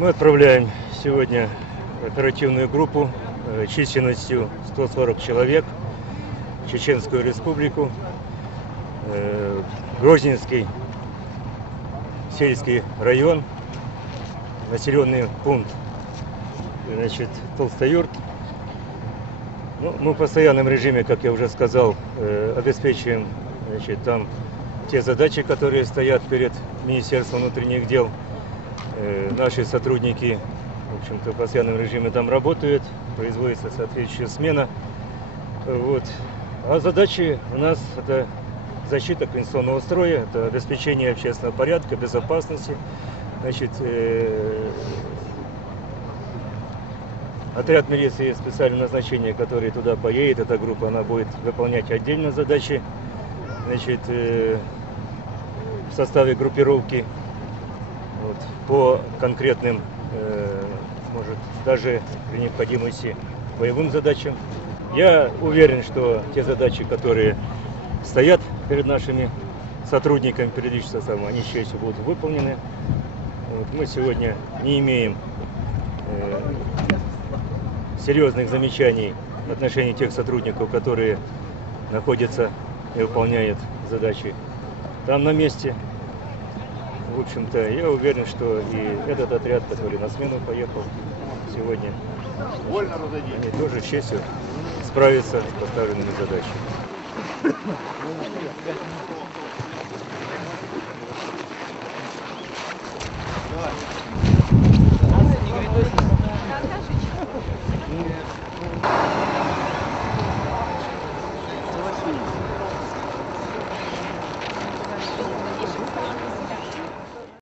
Мы отправляем сегодня оперативную группу численностью 140 человек в Чеченскую Республику, Грозненский сельский район, населенный пункт, Толстоюрт. Мы в постоянном режиме, как я уже сказал, обеспечиваем там те задачи, которые стоят перед Министерством внутренних дел. Наши сотрудники, в общем-то, в постоянном режиме там работают, производится соответствующая смена. А задачи у нас это защита конституционного строя, это обеспечение общественного порядка, безопасности. Отряд милиции специального назначения, который туда поедет, эта группа, она будет выполнять отдельно задачи, в составе группировки по конкретным, может, даже при необходимости боевым задачам. Я уверен, что те задачи, которые стоят перед нашими сотрудниками, перед личным составом, они с честью будут выполнены. Мы сегодня не имеем серьезных замечаний в отношении тех сотрудников, которые находятся и выполняют задачи там на месте. В общем-то, я уверен, что и этот отряд, который на смену поехал сегодня, они тоже с честью справятся с поставленными задачами. Давай.